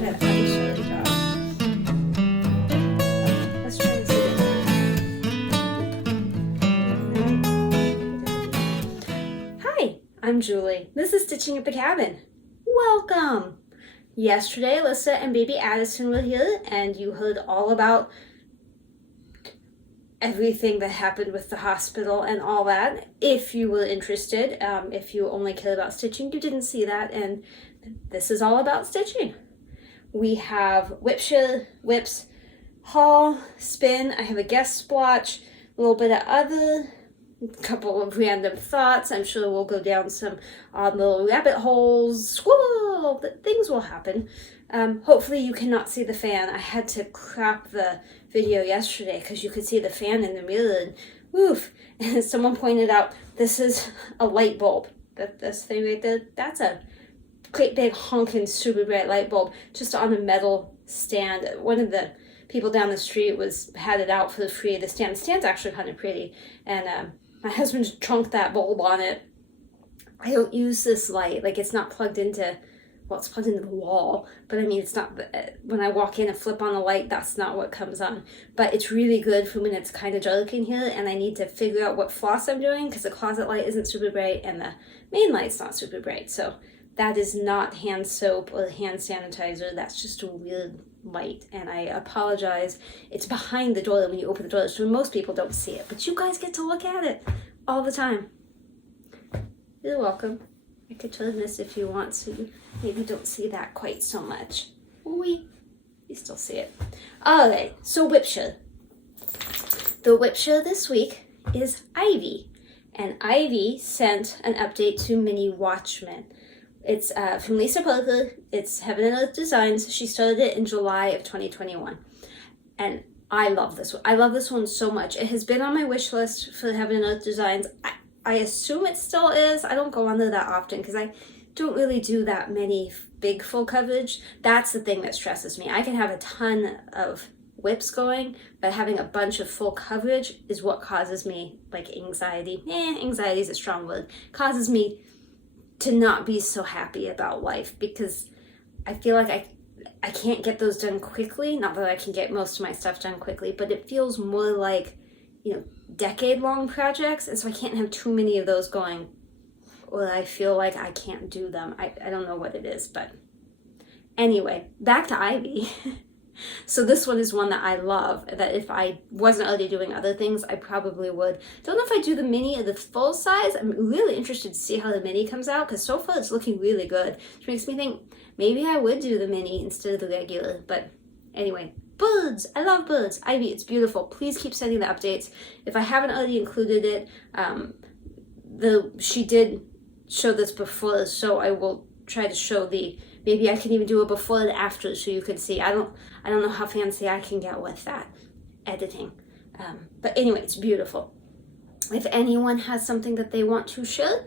that understory job. Let's try this again. Hi, I'm Julie. This is Stitching at the Cabin. Welcome! Yesterday, Alyssa and baby Addison were here, and you heard all about everything that happened with the hospital and all that. If you were interested, if you only care about stitching, you didn't see that, and this is all about stitching. We have WIP SHARE, WIPs, haul, spin. I have a guest splotch, a little bit of other, a couple of random thoughts. I'm sure we'll go down some odd little rabbit holes, squirrel, things will happen. Hopefully you cannot see the fan. I had to crop the video yesterday because you could see the fan in the mirror, and oof. And someone pointed out, this is a light bulb. This thing right there, that's a great big honking super bright light bulb just on a metal stand. One of the people down the street had it out for free. The stand's actually kind of pretty, and my husband trunked that bulb on it. I don't use this light, like it's not plugged into, well, it's plugged into the wall, but I mean, it's not, when I walk in and flip on the light, that's not what comes on. But it's really good for when it's kind of dark in here and I need to figure out what floss I'm doing, because the closet light isn't super bright and the main light's not super bright. So that is not hand soap or hand sanitizer. That's just a weird light, and I apologize. It's behind the door when you open the door, so most people don't see it, but you guys get to look at it all the time. You're welcome. I could turn this if you want, so you maybe don't see that quite so much. You still see it. Alright, so WIP SHARE. The WIP SHARE this week is Ivy, and Ivy sent an update to Mini Watchmen. It's from Lisa Parker. It's Heaven and Earth Designs. She started it in July of 2021. And I love this one. I love this one so much. It has been on my wish list for Heaven and Earth Designs. I assume it still is. I don't go on there that often because I don't really do that many big full coverage. That's the thing that stresses me. I can have a ton of WIPs going, but having a bunch of full coverage is what causes me like anxiety. Anxiety is a strong word. Causes me to not be so happy about life because I feel like I can't get those done quickly. Not that I can get most of my stuff done quickly, but it feels more like, you know, decade-long projects, and so I can't have too many of those going, or I feel like I can't do them. I don't know what it is, but anyway, back to Ivy. So this one is one that I love, that if I wasn't already doing other things, I probably would. Don't know if I do the mini or the full size. I'm really interested to see how the mini comes out, because so far it's looking really good, which makes me think maybe I would do the mini instead of the regular. But anyway, birds. I love birds. Ivy, it's beautiful. Please keep sending the updates. If I haven't already included it, she did show this before, so I will try to show maybe I can even do a before and after so you can see. I don't know how fancy I can get with that editing. But anyway, it's beautiful. If anyone has something that they want to share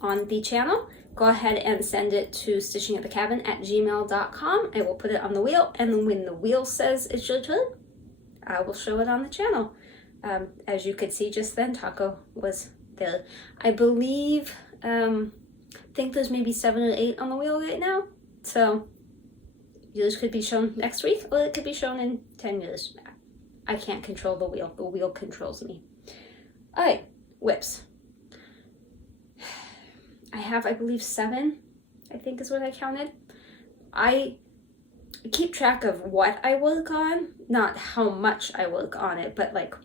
on the channel, go ahead and send it to StitchingAtTheCabin@gmail.com. I will put it on the wheel, and when the wheel says it's your turn, I will show it on the channel. As you could see just then, Taco was there. I believe, think there's maybe 7 or 8 on the wheel right now. So yours could be shown next week, or it could be shown in 10 years. I can't control the wheel. The wheel controls me. All right, WIPs. I have, I believe, 7, I think is what I counted. I keep track of what I work on, not how much I work on it, but like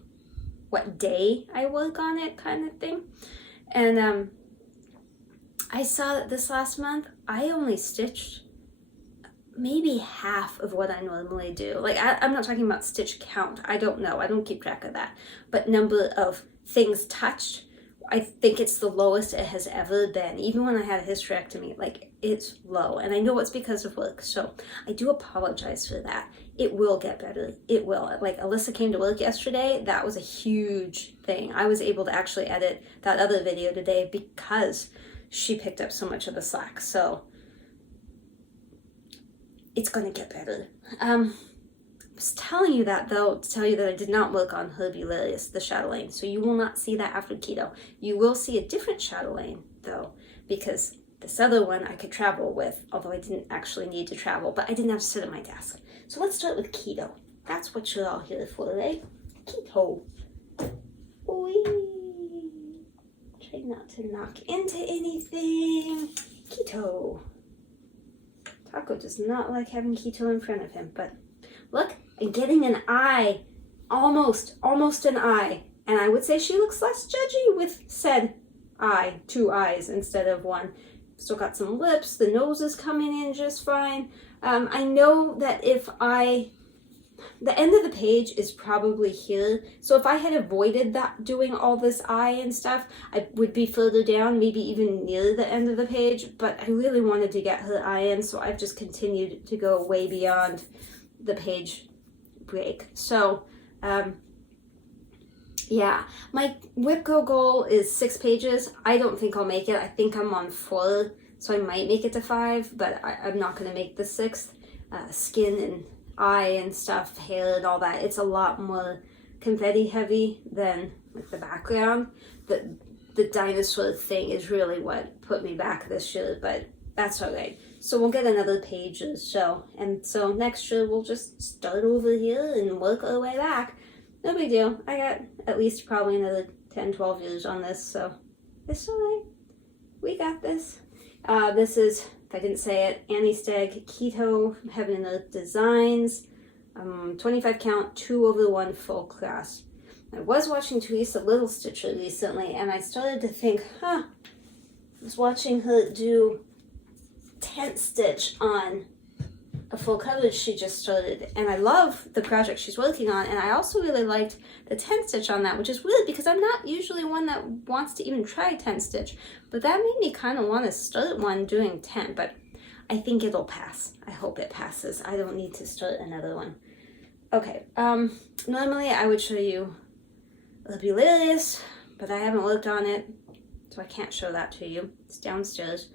what day I work on it kind of thing. And I saw that this last month, I only stitched maybe half of what I normally do. Like, I'm not talking about stitch count. I don't know. I don't keep track of that. But number of things touched, I think it's the lowest it has ever been. Even when I had a hysterectomy, like, it's low. And I know it's because of work, so I do apologize for that. It will get better. It will. Like, Alyssa came to work yesterday. That was a huge thing. I was able to actually edit that other video today because she picked up so much of the slack. So it's going to get better. I was telling you that, though, to tell you that I did not work on Mirabilia, the Chatelaine. So you will not see that after keto. You will see a different Chatelaine, though, because this other one I could travel with, although I didn't actually need to travel, but I didn't have to sit at my desk. So let's start with keto. That's what you're all here for today. Keto. Whee! Try not to knock into anything. Keto. Taco does not like having keto in front of him, but look, I'm getting an eye. Almost an eye. And I would say she looks less judgy with said eye, 2 eyes instead of 1. Still got some lips, the nose is coming in just fine. I know that the end of the page is probably here, so if I had avoided that, doing all this eye and stuff, I would be further down, maybe even near the end of the page, but I really wanted to get her eye in, so I've just continued to go way beyond the page break. So, yeah, my WIP goal is 6 pages. I don't think I'll make it. I think I'm on 4, so I might make it to 5, but I'm not going to make the 6th. Skin and eye and stuff, hair and all that, it's a lot more confetti heavy than like the background. The dinosaur thing is really what put me back this year, but that's alright. So we'll get another page or so, and so next year we'll just start over here and work our way back. No big deal. I got at least probably another 10-12 years on this, so it's alright. We got this. This is, if I didn't say it, Annie Stagg Keto Heaven and Earth Designs, 25 count, 2/1 full class. I was watching Teresa Little Stitcher recently, and I started to think, I was watching her do tent stitch on a full coverage she just started, and I love the project she's working on, and I also really liked the tent stitch on that, which is weird because I'm not usually one that wants to even try tent stitch, but that made me kind of want to start one doing tent, but I think it'll pass. I hope it passes. I don't need to start another one. Okay, normally I would show you Mirabilia, but I haven't worked on it, so I can't show that to you. It's downstairs.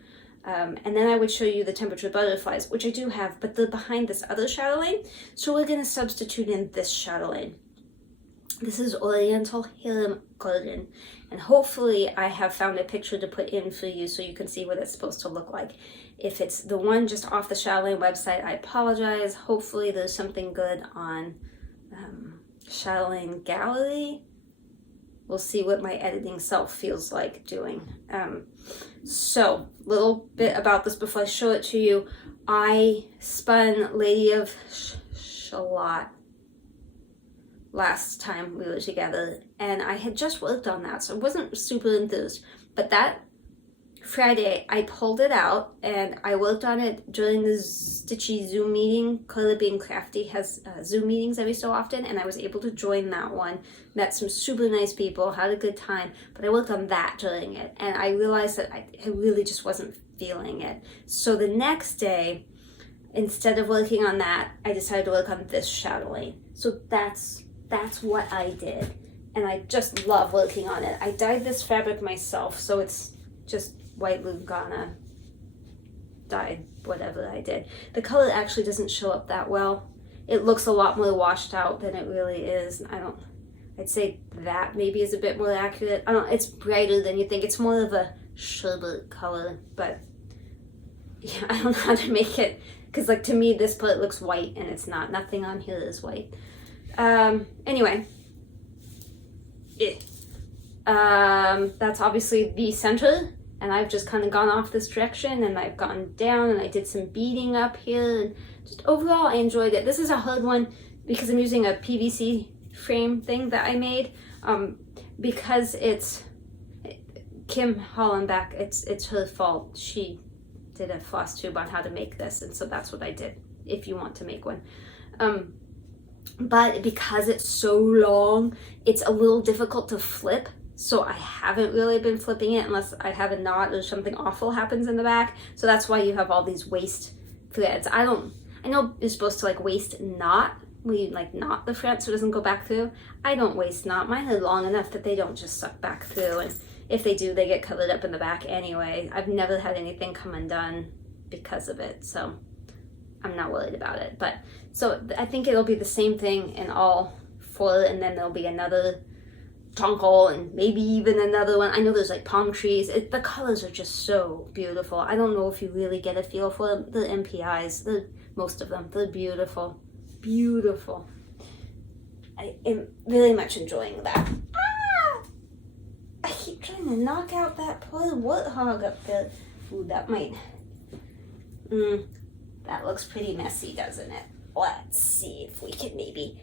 And then I would show you the temperature butterflies, which I do have, but they're behind this other chatelaine. So we're going to substitute in this chatelaine. This is Oriental Harem Garden. And hopefully I have found a picture to put in for you so you can see what it's supposed to look like. If it's the one just off the Chatelaine website, I apologize. Hopefully there's something good on Chatelaine Gallery. We'll see what my editing self feels like doing. So, little bit about this before I show it to you. I spun Lady of Shalott last time we were together, and I had just worked on that, so I wasn't super enthused. But that Friday, I pulled it out, and I worked on it during the Stitchy Zoom meeting. Carla Being Crafty has Zoom meetings every so often, and I was able to join that one. Met some super nice people, had a good time, but I worked on that during it, and I realized that I really just wasn't feeling it. So the next day, instead of working on that, I decided to work on this chatelaine. So that's what I did, and I just love working on it. I dyed this fabric myself, so it's just white Lugana dyed whatever I did. The color actually doesn't show up that well. It looks a lot more washed out than it really is. I'd say that maybe is a bit more accurate. It's brighter than you think. It's more of a sherbet color, but yeah, I don't know how to make it, because like to me this part looks white and it's not. Nothing on here is white. Anyway, that's obviously the center, and I've just kind of gone off this direction, and I've gone down, and I did some beading up here, and just overall I enjoyed it. This is a hard one because I'm using a PVC frame thing that I made, because it's Kim Hollenbeck, it's her fault. She did a FlossTube on how to make this, and so that's what I did, if you want to make one. But because it's so long, it's a little difficult to flip, so I haven't really been flipping it unless I have a knot or something awful happens in the back. So that's why you have all these waist threads. I know you're supposed to like waist knot, where you like knot the front so it doesn't go back through. I don't waist knot. Mine are long enough that they don't just suck back through, and if they do, they get covered up in the back anyway. I've never had anything come undone because of it, so I'm not worried about it. But so I think it'll be the same thing in all 4, and then there'll be another jonquil and maybe even another one. I know there's like palm trees. The colors are just so beautiful. I don't know if you really get a feel for the MPIs. Most of them, they're beautiful. Beautiful. I am really much enjoying that. Ah! I keep trying to knock out that poor warthog up there. Ooh, that might... that looks pretty messy, doesn't it? Let's see if we can maybe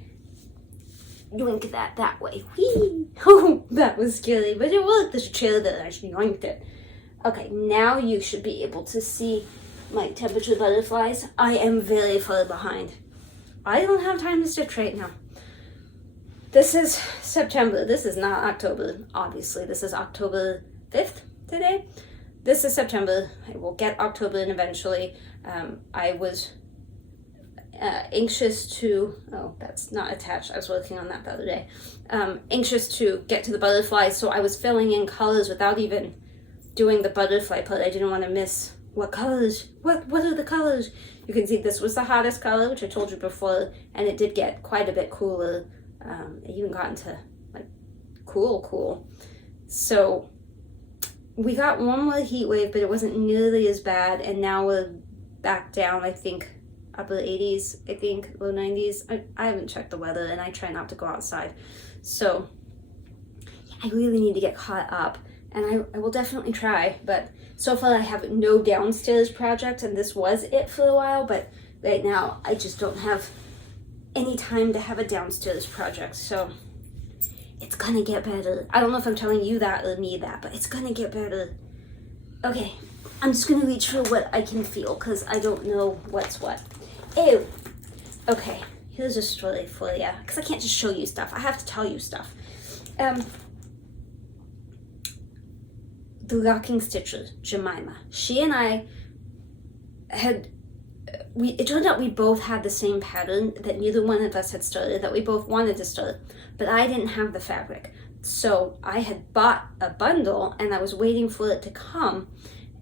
yoink that way. Whee! Oh, that was scary, but it worked. There's a chair that actually yoinked it. Okay, now you should be able to see my temperature butterflies. I am very far behind. I don't have time to stitch right now. This is September. This is not October, obviously. This is October 5th today. This is September. I will get October in eventually. I was anxious to... Oh, that's not attached. I was working on that the other day. Anxious to get to the butterflies, so I was filling in colors without even doing the butterfly part. I didn't want to miss what colors. What are the colors? You can see this was the hottest color, which I told you before, and it did get quite a bit cooler. It even got into like cool. So we got one more heat wave, but it wasn't nearly as bad, and now we're back down, I think, upper 80s, I think, low 90s. I haven't checked the weather, and I try not to go outside. So I really need to get caught up, and I will definitely try, but so far I have no downstairs project, and this was it for a while, but right now I just don't have any time to have a downstairs project, so it's gonna get better. I don't know if I'm telling you that or me that, but it's gonna get better. Okay, I'm just gonna reach for what I can feel, because I don't know what's what. Ew. Okay, here's a story for you, because I can't just show you stuff. I have to tell you stuff. The rocking stitcher, Jemima, she and I had... it turned out we both had the same pattern that neither one of us had started, that we both wanted to start, but I didn't have the fabric. So I had bought a bundle and I was waiting for it to come,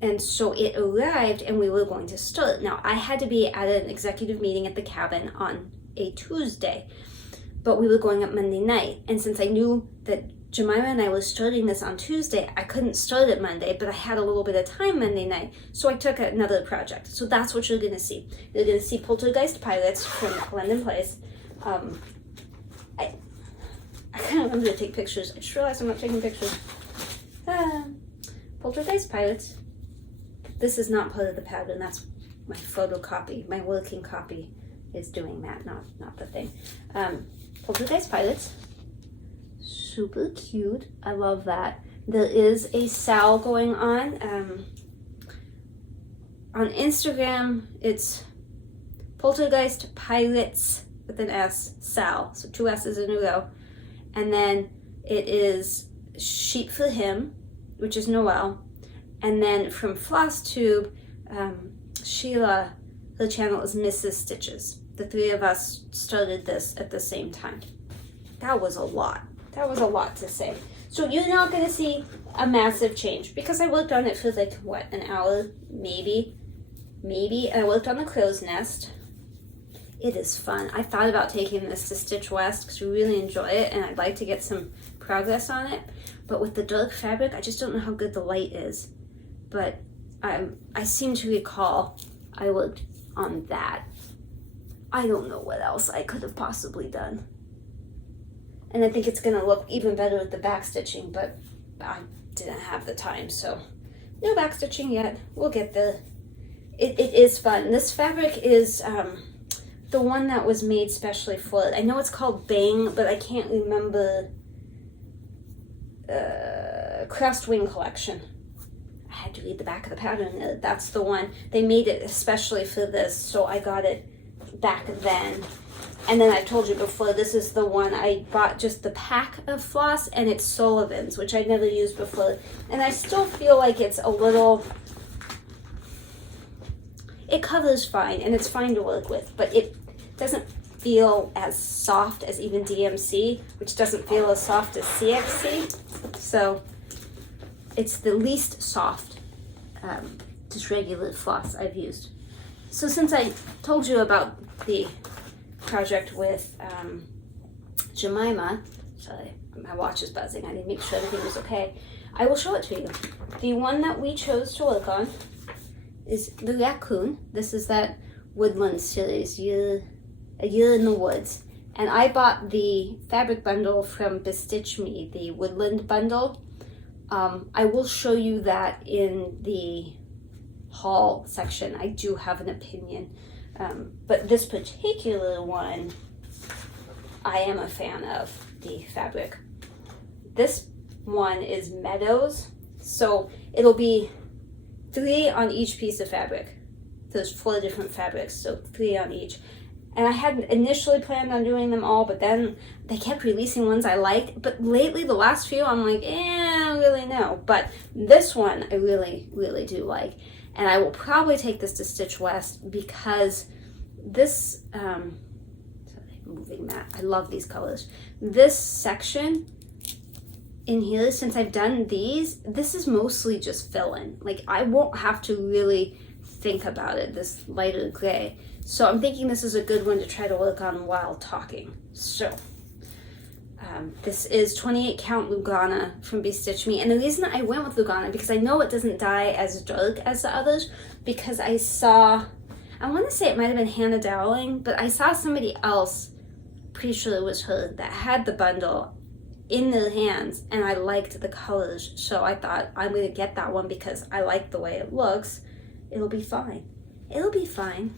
and so it arrived and we were going to start. Now I had to be at an executive meeting at the cabin on a Tuesday, but we were going up Monday night, and since I knew that Jemima and I were starting this on Tuesday, I couldn't start it Monday, but I had a little bit of time Monday night, so I took another project. So that's what you're going to see. You're going to see Poltergeist Pilots from London Place. I can't remember to take pictures. I just realized I'm not taking pictures. Poltergeist Pilots. This is not part of the pattern. That's my photocopy. My working copy is doing that, not the thing. Poltergeist Pilots. Super cute. I love that. There is a Sal going on. On Instagram, it's Poltergeist Pilots with an S, Sal. So 2 S's in a row. And then it is Sheep for Him, which is Noelle. And then from FlossTube, Sheila, her channel is Mrs. Stitches. The 3 of us started this at the same time. That was a lot. That was a lot to say. So you're not going to see a massive change because I worked on it for like, what, an hour? Maybe. And I worked on the crow's nest. It is fun. I thought about taking this to Stitch West because we really enjoy it and I'd like to get some progress on it. But with the dark fabric, I just don't know how good the light is. But I seem to recall I worked on that. I don't know what else I could have possibly done. And I think it's going to look even better with the back stitching, but I didn't have the time, so no back stitching yet. We'll get there. It is fun. This fabric is the one that was made specially for it. I know it's called Bang, but I can't remember. Crest Wing Collection. I had to read the back of the pattern. That's the one. They made it especially for this, so I got it back then. And then I told you before, this is the one I bought just the pack of floss, and it's Sullivan's, which I'd never used before. And I still feel like it's a little, it covers fine, and it's fine to work with, but it doesn't feel as soft as even DMC, which doesn't feel as soft as CXC. So it's the least soft, just regular floss I've used. So since I told you about the project with Jemima, sorry, My watch is buzzing. I need to make sure everything was okay. I will show it to you. The one that we chose to work on is the raccoon. This is that Woodland series, A Year in the Woods. And I bought the fabric bundle from Bestitch Me, the Woodland bundle. I will show you that in the haul section. I do have an opinion. But this particular one, I am a fan of the fabric. This one is Meadows, so it'll be 3 on each piece of fabric. There's 4 different fabrics, so 3 on each. And I hadn't initially planned on doing them all, but then they kept releasing ones I liked. But lately, the last few, I'm like, I don't really know. But this one, I really, really do like. And I will probably take this to Stitch West because this, moving mat, I love these colors. This section in here, since I've done these, this is mostly just fill-in. Like, I won't have to really think about it, this lighter gray. So I'm thinking this is a good one to try to work on while talking. So this is 28 count Lugana from Bestitch Me. And the reason I went with Lugana, because I know it doesn't dye as dark as the others, because I saw, I want to say it might have been Hannah Dowling, but I saw somebody else, pretty sure it was her, that had the bundle in their hands, and I liked the colors. So I thought, I'm going to get that one because I like the way it looks. It'll be fine. It'll be fine.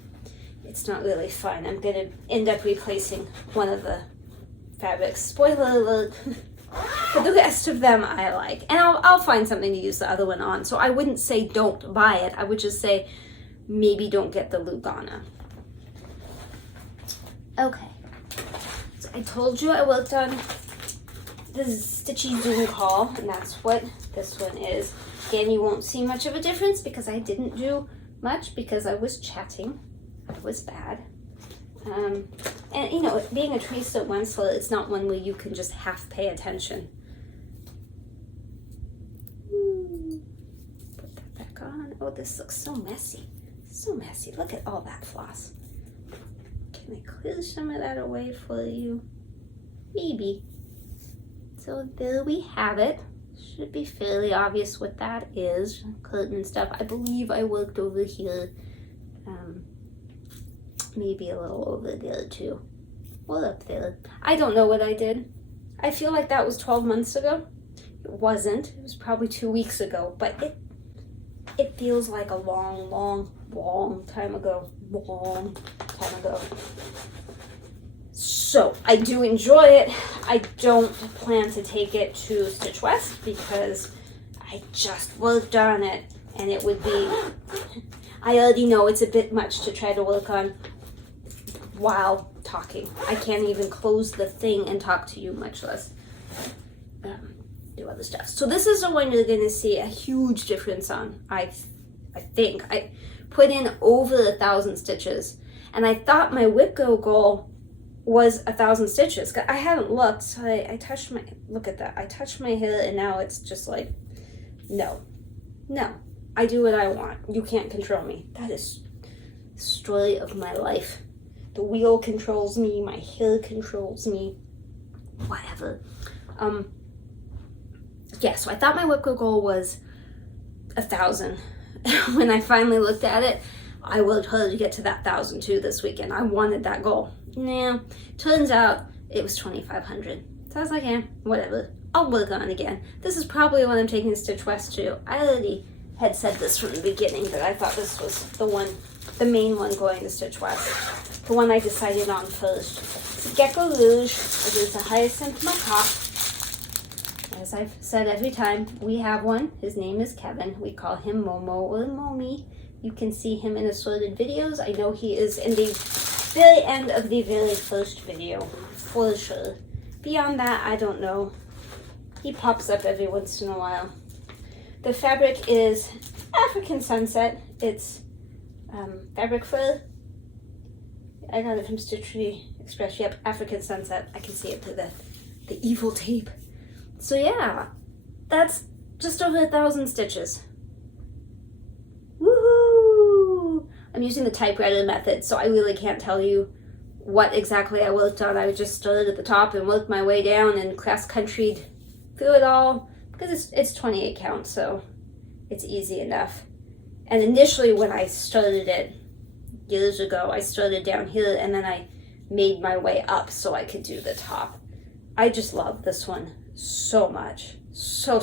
It's not really fine. I'm going to end up replacing one of the fabrics. Spoiler alert. But the rest of them I like. And I'll find something to use the other one on. So I wouldn't say don't buy it. I would just say maybe don't get the Lugana. Okay. So I told you I worked on this Stitchy Zoom call, and that's what this one is. Again, you won't see much of a difference because I didn't do much because I was chatting. I was bad. And you know, being a Teresa Wenzel, it's not one where you can just half pay attention. Put that back on. Oh, this looks so messy. So messy. Look at all that floss. Can I clear some of that away for you? Maybe. So there we have it. Should be fairly obvious what that is. Curtain and stuff. I believe I worked over here. Maybe a little over there too. Or up there. I don't know what I did. I feel like that was 12 months ago. It wasn't. It was probably 2 weeks ago. But it feels like a long, long, long time ago. Long time ago. So, I do enjoy it. I don't plan to take it to Stitch West because I just worked on it. And it would be... I already know it's a bit much to try to work on while talking. I can't even close the thing and talk to you, much less do other stuff. So this is the one you're going to see a huge difference on. I think. I put in over 1,000 stitches. And I thought my WIP goal was 1,000 stitches. I hadn't looked, so I touched my... Look at that. I touched my hair and now it's just like, no. No. I do what I want. You can't control me. That is the story of my life. The wheel controls me. My hair controls me. Whatever. Yeah, so I thought my WIP goal was 1,000. When I finally looked at it, I worked hard to get to that 1,000 too this weekend. I wanted that goal. Nah, turns out it was 2,500. So I was like, whatever. I'll work on it again. This is probably what I'm taking Stitch West to. I already had said this from the beginning that I thought this was the main one going to Stitch West. The one I decided on first. It's Gecko Rouge. It is a hyacinth macaque. As I've said every time, we have one. His name is Kevin. We call him Momo or Momi. You can see him in assorted videos. I know he is in the very end of the very first video, for sure. Beyond that, I don't know. He pops up every once in a while. The fabric is African Sunset. It's fabric fur. I got it from Stitchy Express. Yep, African Sunset. I can see it through the evil tape. So yeah, that's just over 1,000 stitches. Woohoo! I'm using the typewriter method, so I really can't tell you what exactly I worked on. I just started at the top and worked my way down and cross-countryed through it all, because it's 28 count, so it's easy enough. And initially when I started it years ago, I started down here and then I made my way up so I could do the top. I just love this one so much. So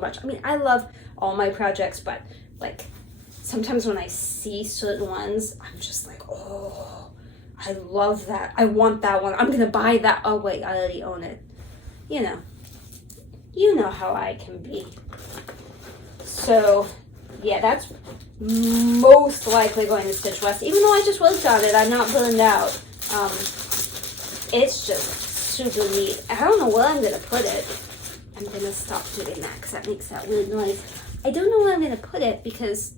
much. I mean, I love all my projects, but like sometimes when I see certain ones, I'm just like, oh, I love that. I want that one. I'm gonna buy that. Oh wait, I already own it. You know how I can be. So yeah, that's most likely going to Stitch West. Even though I just worked on it, I'm not burned out. It's just super neat. I don't know where I'm gonna put it. I'm gonna stop doing that because that makes that weird noise. I don't know where I'm gonna put it because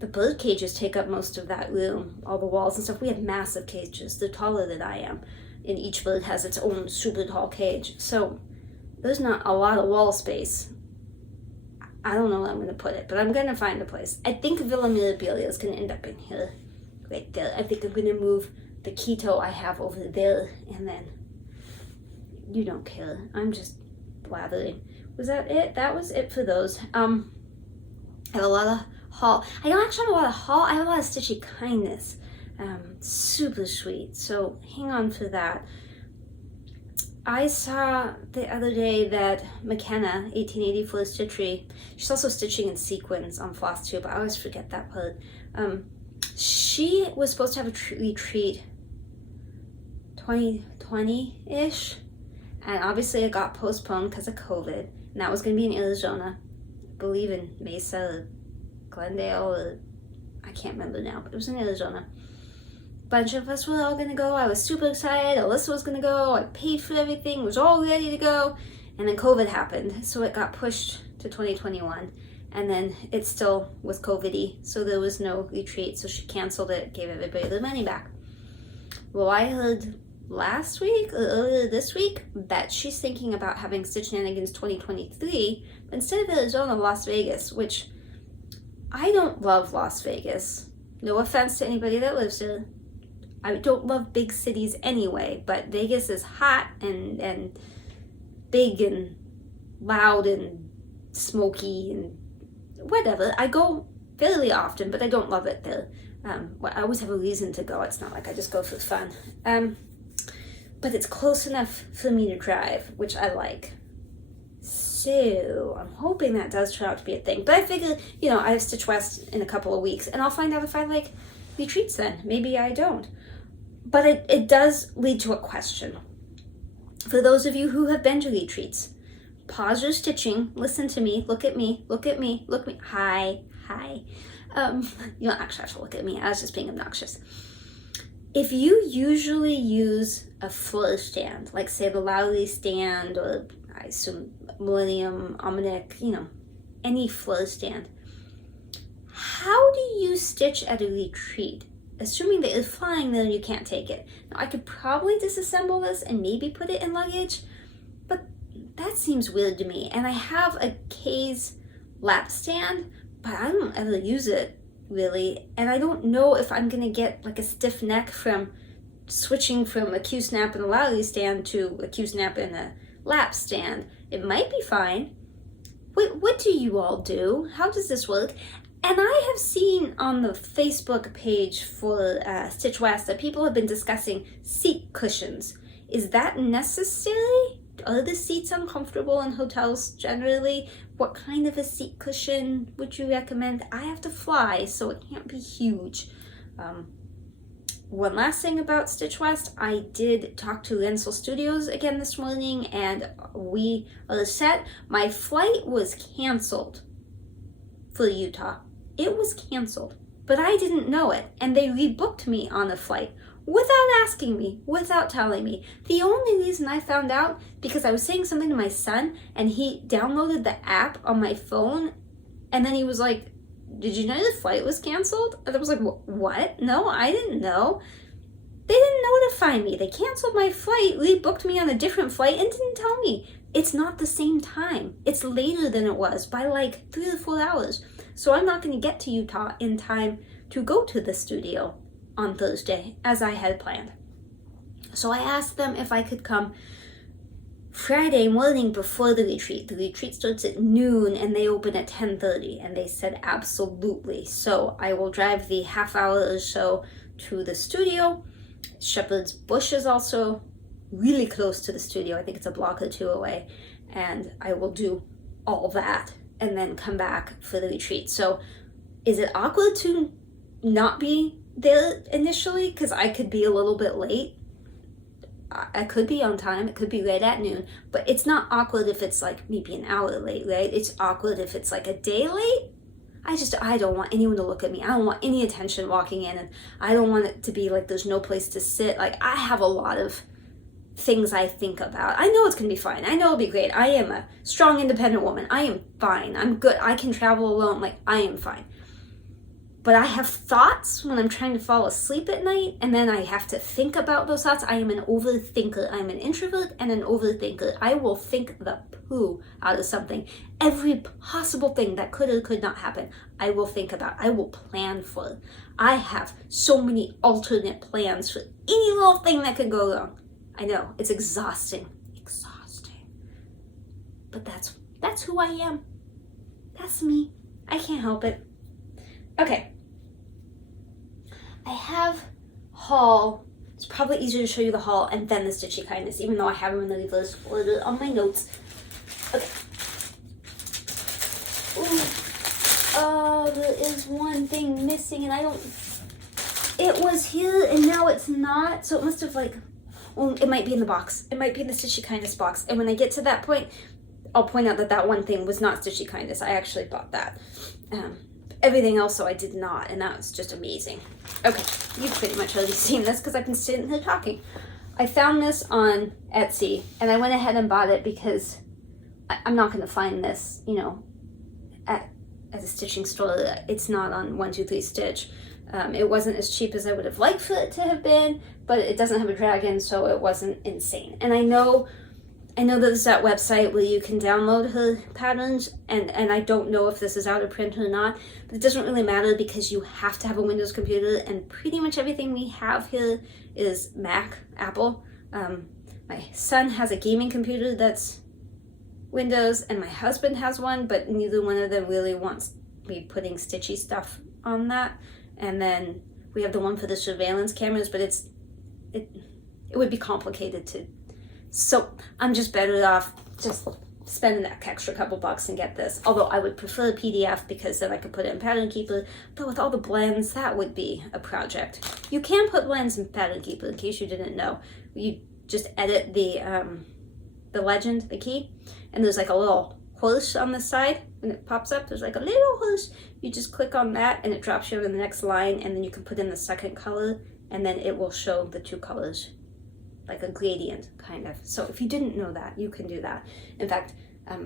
the bird cages take up most of that room, all the walls and stuff. We have massive cages. They're taller than I am, and each bird has its own super tall cage. So there's not a lot of wall space. I don't know where I'm gonna put it, but I'm gonna find a place. I think Villa Mirabilia is gonna end up in here, right there. I think I'm gonna move the keto I have over there, and then you don't care. I'm just blathering. Was that it? That was it for those. I have a lot of haul. I don't actually have a lot of haul. I have a lot of Stitchy kindness. Super sweet. So hang on for that. I saw the other day that McKenna, 1884 Stitchery, she's also stitching in sequins on FlossTube. I always forget that part. She was supposed to have a retreat 2020-ish, and obviously it got postponed because of COVID, and that was going to be in Arizona, I believe in Mesa or Glendale, or I can't remember now, but it was in Arizona. Bunch of us were all going to go. I was super excited. Alyssa was going to go. I paid for everything, was all ready to go, and then COVID happened, so it got pushed to 2021, and then it still was COVID-y, so there was no retreat, so she canceled it, gave everybody their money back. Well, I heard last week or earlier this week that she's thinking about having Stitch Shenanigans 2023, but instead of Arizona, Las Vegas, which I don't love Las Vegas. No offense to anybody that lives there. I don't love big cities anyway, but Vegas is hot and big and loud and smoky and whatever. I go fairly often, but I don't love it there. I always have a reason to go. It's not like I just go for fun. But it's close enough for me to drive, which I like. So I'm hoping that does turn out to be a thing. But I figure, I have Stitch West in a couple of weeks, and I'll find out if I like retreats then. Maybe I don't. But it does lead to a question. For those of you who have been to retreats, pause your stitching, listen to me, look at me. Hi. You don't actually have to look at me. I was just being obnoxious. If you usually use a floor stand, like say the Lowry stand, or I assume Millennium, Almanac, any floor stand, how do you stitch at a retreat? Assuming that you're flying there and you can't take it. Now, I could probably disassemble this and maybe put it in luggage, but that seems weird to me. And I have a K's lap stand, but I don't ever use it really. And I don't know if I'm gonna get like a stiff neck from switching from a Q-snap and a Lowry stand to a Q-snap and a lap stand. It might be fine. What do you all do? How does this work? And I have seen on the Facebook page for Stitch West that people have been discussing seat cushions. Is that necessary? Are the seats uncomfortable in hotels generally? What kind of a seat cushion would you recommend? I have to fly, so it can't be huge. One last thing about Stitch West, I did talk to Rensel Studios again this morning, and we are set. My flight was canceled for Utah. It was canceled, but I didn't know it, and they rebooked me on the flight without asking me, without telling me. The only reason I found out, because I was saying something to my son, and he downloaded the app on my phone, and then he was like, "Did you know the flight was canceled?" And I was like, "What? No, I didn't know." They didn't notify me. They canceled my flight, rebooked me on a different flight, and didn't tell me. It's not the same time. It's later than it was by like 3 or 4 hours. So I'm not going to get to Utah in time to go to the studio. on Thursday, as I had planned. So I asked them if I could come Friday morning before the retreat. The retreat starts at noon and they open at 10:30, and they said absolutely. So I will drive the half hour or so to the studio. Shepherd's Bush is also really close to the studio. I think it's a block or two away, and I will do all that and then come back for the retreat. So is it awkward to not be there initially? Because I could be a little bit late. I could be on time, it could be right at noon, but it's not awkward if it's like maybe an hour late, right? It's awkward if it's like a day late. I don't want anyone to look at me. I don't want any attention walking in, and I don't want it to be like there's no place to sit. Like, I have a lot of things I think about. I know it's gonna be fine. I know it'll be great. I am a strong, independent woman. I am fine. I'm good. I can travel alone. Like, I am fine. But I have thoughts when I'm trying to fall asleep at night, and then I have to think about those thoughts. I am an overthinker. I'm an introvert and an overthinker. I will think the poo out of something. Every possible thing that could or could not happen, I will think about. I will plan for it. I have so many alternate plans for any little thing that could go wrong. I know, it's exhausting. Exhausting. But that's who I am. That's me. I can't help it. Okay. I have haul. It's probably easier to show you the haul and then the Stitchy Kindness, even though I have them in the reverse order on my notes. Okay. Ooh. Oh, there is one thing missing, and I don't... It was here, and now it's not, so it must have, like... Well, it might be in the box. It might be in the Stitchy Kindness box. And when I get to that point, I'll point out that that one thing was not Stitchy Kindness. I actually bought that. Everything else, so I did not, and that was just amazing. Okay, you've pretty much already seen this because I've been sitting here talking. I found this on Etsy, and I went ahead and bought it because I'm not going to find this, you know, at a stitching store. It's not on 123 Stitch. It wasn't as cheap as I would have liked for it to have been, but it doesn't have a dragon, so it wasn't insane. And I know there's that website where you can download her patterns, and I don't know if this is out of print or not, but it doesn't really matter because you have to have a Windows computer, and pretty much everything we have here is Mac, Apple. My son has a gaming computer that's Windows, and my husband has one, but neither one of them really wants me putting Stitchy stuff on that. And then we have the one for the surveillance cameras, but it would be complicated to... So I'm just better off just spending that extra couple bucks and get this. Although I would prefer a PDF because then I could put it in Pattern Keeper. But with all the blends, that would be a project. You can put blends in Pattern Keeper, in case you didn't know. You just edit the legend, the key, and there's like a little horse on the side. When it pops up, there's like a little horse. You just click on that and it drops you on the next line, and then you can put in the second color, and then it will show the two colors. Like a gradient, kind of. So if you didn't know that, you can do that. In fact,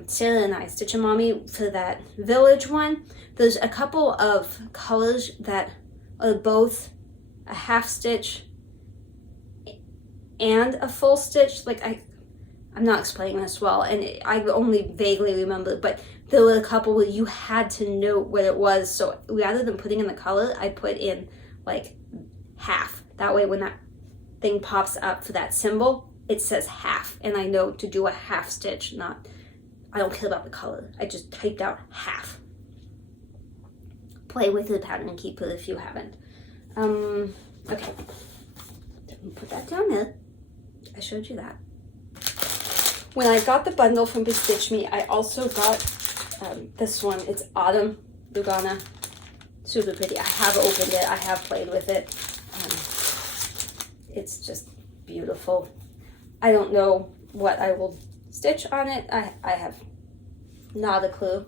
Sarah and I, Stitch-A-Mommy, for that village one, there's a couple of colors that are both a half stitch and a full stitch. Like, I'm not explaining this well, and I only vaguely remember, but there were a couple where you had to know what it was. So rather than putting in the color, I put in like half. That way when that thing pops up for that symbol, it says half, and I know to do a half stitch, not, I don't care about the color. I just typed out half. Play with the Pattern Keeper if you haven't. Okay. Put that down there. I showed you that. When I got the bundle from Bestitch Me, I also got this one. It's Autumn Lugana. Super pretty. I have opened it. I have played with it. It's just beautiful. I don't know what I will stitch on it. I have not a clue.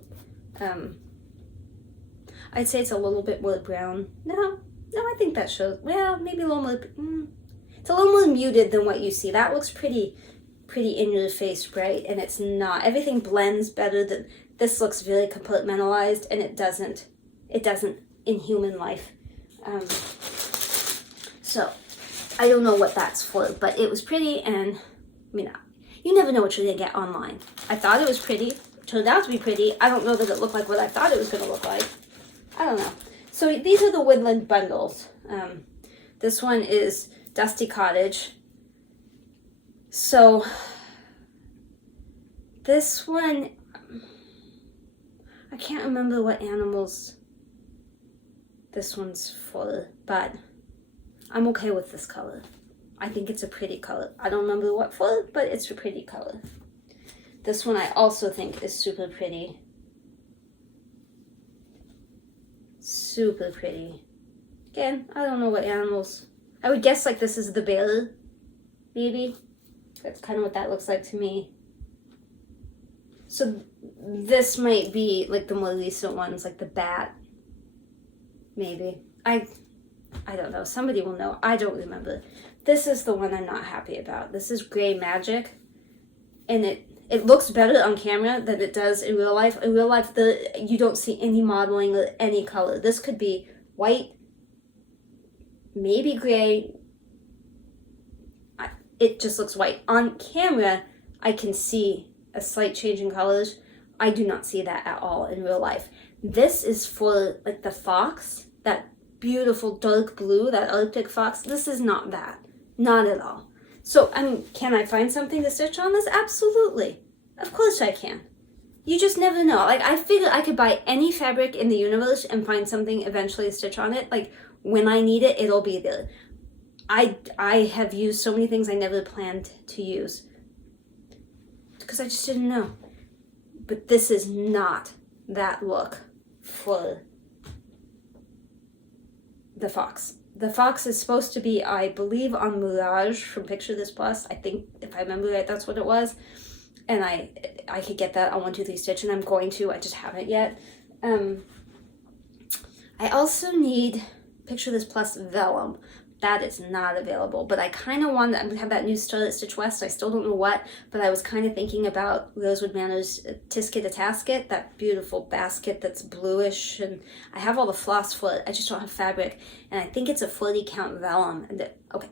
I'd say it's a little bit more brown. No, I think that shows. Well, maybe a little more. It's a little more muted than what you see. That looks pretty in your face bright, and it's not. Everything blends better than this. Looks very compartmentalized, and it doesn't in human life. So I don't know what that's for, but it was pretty, and I mean, you never know what you're gonna get online. I thought it was pretty. It turned out to be pretty. I don't know that it looked like what I thought it was gonna look like. I don't know. So these are the Woodland bundles. This one is Dusty Cottage. So this one, I can't remember what animals this one's for, but I'm okay with this color. I think it's a pretty color. I don't remember what for, but it's a pretty color. This one I also think is super pretty. Super pretty. Again, I don't know what animals. I would guess like this is the bear, maybe. That's kind of what that looks like to me. So this might be like the more recent ones, like the bat, maybe. I don't know. Somebody will know. I don't remember. This is the one I'm not happy about. This is Gray Magic, and it looks better on camera than it does in real life. In real life, you don't see any modeling or any color. This could be white, maybe gray. It just looks white. On camera, I can see a slight change in colors. I do not see that at all in real life. This is for like the fox, that beautiful dark blue, that Arctic fox. This is not that. Not at all. So, I mean, can I find something to stitch on this? Absolutely. Of course I can. You just never know. Like, I figured I could buy any fabric in the universe and find something eventually to stitch on it. Like, when I need it, it'll be there. I have used so many things I never planned to use because I just didn't know. But this is not that look for the fox. The fox is supposed to be, I believe, on Mirage from Picture This Plus. I think, if I remember right, that's what it was. And I could get that on 1-2-3 Stitch, and I'm going to. I just haven't yet. I also need Picture This Plus Vellum. That is not available, but I kind of want to have that new start at Stitch West. I still don't know what, but I was kind of thinking about Rosewood Manor's Tisket a Tasket, that beautiful basket that's bluish, and I have all the floss for it. I just don't have fabric, and I think it's a 40 count vellum. And okay,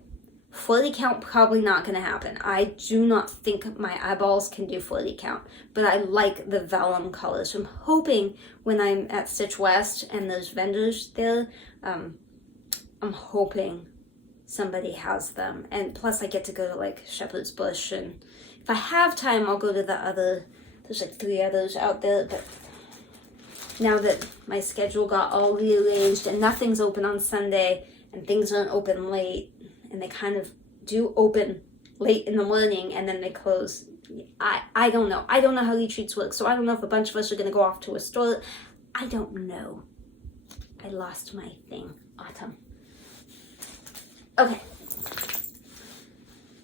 40 count probably not going to happen. I do not think my eyeballs can do 40 count, but I like the vellum colors. So I'm hoping when I'm at Stitch West and there's vendors there, I'm hoping somebody has them, and plus I get to go to like Shepherd's Bush, and if I have time I'll go to the other, there's like 3 others out there, but now that my schedule got all rearranged and nothing's open on Sunday and things aren't open late, and they kind of do open late in the morning and then they close, I don't know. I don't know how retreats work, so I don't know if a bunch of us are going to go off to a store. I don't know. I lost my thing. Autumn. Okay,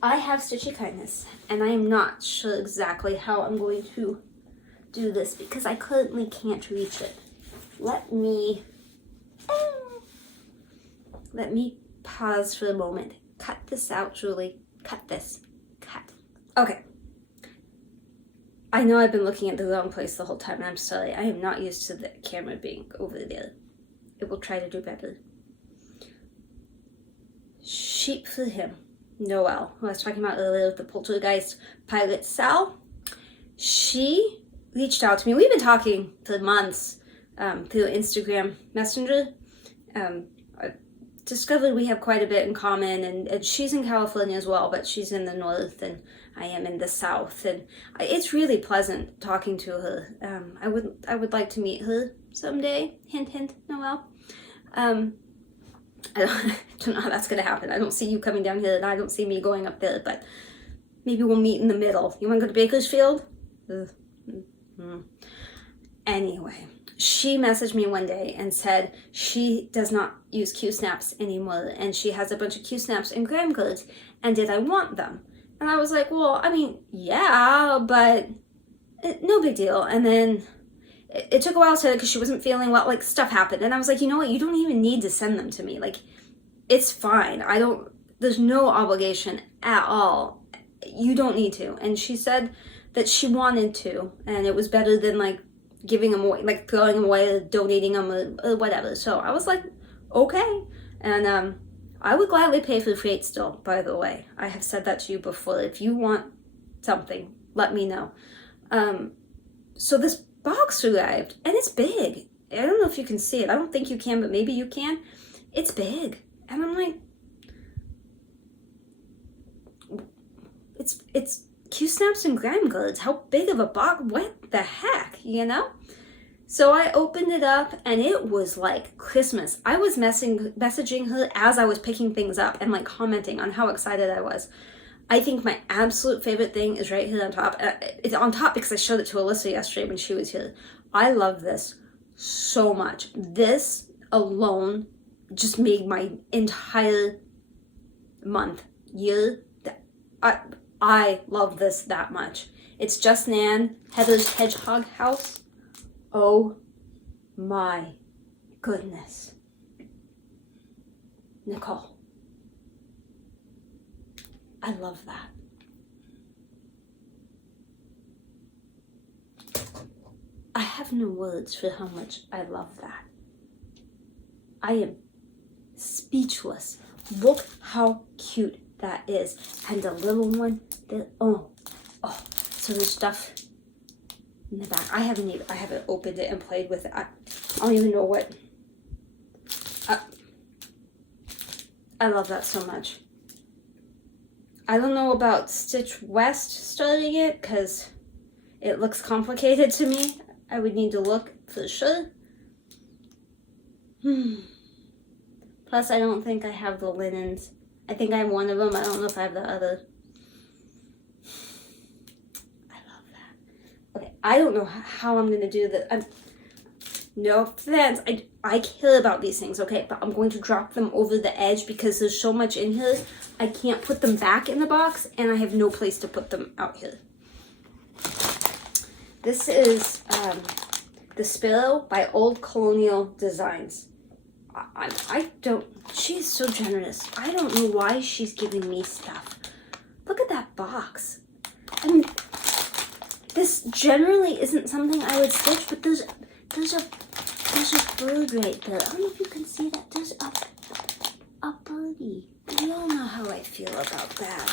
I have Stitchy Kindness, and I am not sure exactly how I'm going to do this because I currently can't reach it. Let me pause for a moment. Cut this out, Julie. Cut this. Cut. Okay. I know I've been looking at the wrong place the whole time, and I'm sorry. I am not used to the camera being over there. It will try to do better. Sheep for him. Noelle, who I was talking about earlier with the poltergeist pilot Sal. She reached out to me. We've been talking for months through Instagram Messenger. I discovered we have quite a bit in common, and she's in California as well, but she's in the north and I am in the south, and it's really pleasant talking to her. I would like to meet her someday. Hint, hint, Noelle. I don't know how that's going to happen. I don't see you coming down here, and I don't see me going up there, but maybe we'll meet in the middle. You want to go to Bakersfield? Anyway, she messaged me one day and said she does not use Q-snaps anymore, and she has a bunch of Q-snaps and gram codes, and did I want them? And I was like, well, I mean, yeah, but no big deal. And then it took a while to, because she wasn't feeling well, like stuff happened. And I was like, you know what? You don't even need to send them to me. Like, it's fine. There's no obligation at all. You don't need to. And she said that she wanted to, and it was better than like giving them away, like throwing them away or donating them or whatever. So I was like, okay. And I would gladly pay for the freight still, by the way. I have said that to you before. If you want something, let me know. So this box arrived, and it's big. I don't know if you can see it. I don't think you can, but maybe you can. It's big. And I'm like, it's Q-snaps and grime goods. How big of a box? What the heck, you know? So I opened it up and it was like Christmas. I was messaging her as I was picking things up and like commenting on how excited I was. I think my absolute favorite thing is right here on top. It's on top because I showed it to Alyssa yesterday when she was here. I love this so much. This alone just made my entire month, year. I love this that much. It's Just Nan, Heather's Hedgehog House. Oh my goodness. Nicole. I love that. I have no words for how much I love that. I am speechless. Look how cute that is. And the little one, so there's stuff in the back. I haven't opened it and played with it. I don't even know what. I love that so much. I don't know about Stitch West starting it because it looks complicated to me. I would need to look for sure. Plus, I don't think I have the linens. I think I have one of them. I don't know if I have the other. I love that. Okay, I don't know how I'm going to do this. No offense. I care about these things, okay? But I'm going to drop them over the edge because there's so much in here. I can't put them back in the box, and I have no place to put them out here. This is The Sparrow by Old Colonial Designs. She's so generous. I don't know why she's giving me stuff. Look at that box. I mean, this generally isn't something I would stitch, but there's a bird right there. I don't know if you can see that. There's a birdie. We all know how I feel about that.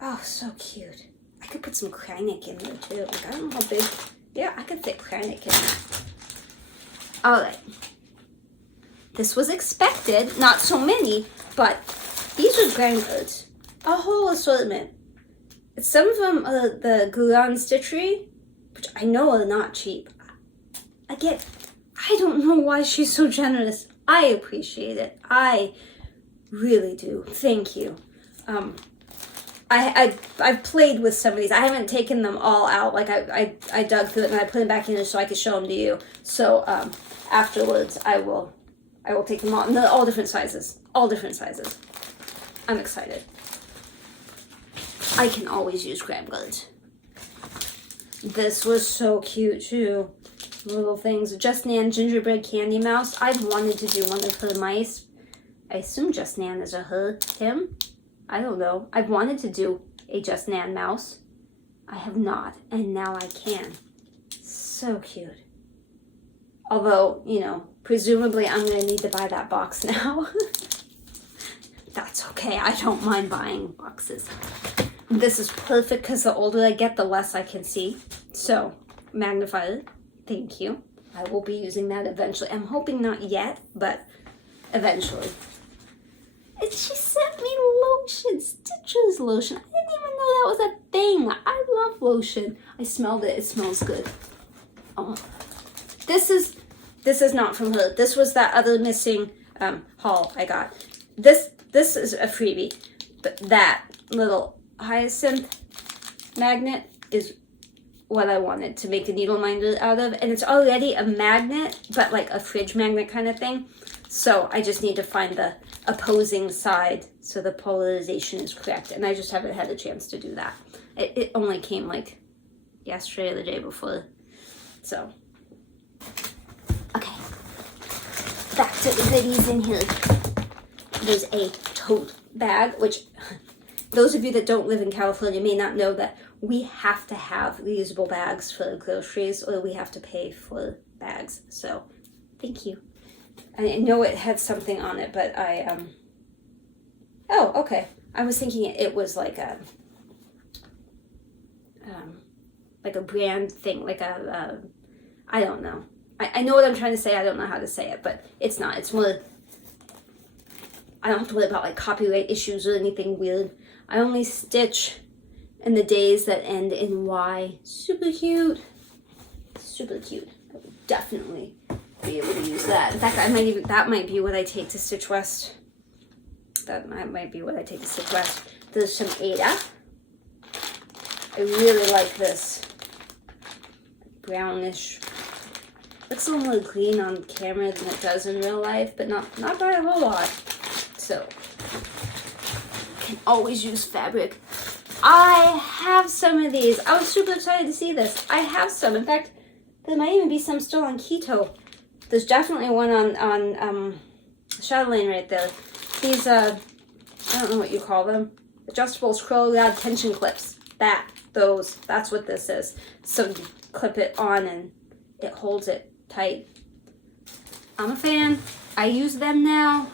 Oh, so cute. I could put some Kreinik in there too. Like, I don't know how big. Yeah, I could fit Kreinik in there. Alright. This was expected. Not so many, but these are grime goods. A whole assortment. Some of them are the Gulan Stitchery, which I know are not cheap. I don't know why she's so generous. I appreciate it. I really do. Thank you. I've played with some of these. I haven't taken them all out. Like I dug through it and I put them back in so I could show them to you. So afterwards I will take them all. And they're all different sizes. All different sizes. I'm excited. I can always use grab goods. This was so cute too. Little things. Just Nan Gingerbread Candy Mouse. I've wanted to do one of her mice. I assume Just Nan is a her. Him? I don't know. I've wanted to do a Just Nan mouse. I have not. And now I can. So cute. Although, you know, presumably I'm going to need to buy that box now. That's okay. I don't mind buying boxes. This is perfect because the older I get, the less I can see. So, magnifier. Thank you. I will be using that eventually. I'm hoping not yet, but eventually. And she sent me lotion, Stitcher's lotion. I didn't even know that was a thing. I love lotion. I smelled it. It smells good. Oh, this is not from her. This was that other missing haul I got. This is a freebie, but that little hyacinth magnet is what I wanted to make a needle minder out of, and it's already a magnet, but like a fridge magnet kind of thing. So I just need to find the opposing side so the polarization is correct, and I just haven't had a chance to do that. It only came like yesterday or the day before. So, okay, back to the goodies in here. There's a tote bag, which those of you that don't live in California may not know that we have to have reusable bags for groceries or we have to pay for bags. So, thank you. I know it had something on it, but oh, okay. I was thinking it was like a brand thing, like I don't know. I know what I'm trying to say. I don't know how to say it, but it's not. It's more, I don't have to worry about like copyright issues or anything weird. I only stitch in the days that end in Y. Super cute. Super cute. I would definitely be able to use that. In fact, that might be what I take to Stitch West. That might be what I take to Stitch West. There's some Ada. I really like this brownish. Looks a little more green on camera than it does in real life, but not by a whole lot. So, can always use fabric. I have some of these. I was super excited to see this. I have some. In fact, there might even be some still on Keto. There's definitely one on Chatelaine right there. These, I don't know what you call them. Adjustable scroll rod tension clips. That's what this is. So you clip it on and it holds it tight. I'm a fan. I use them now.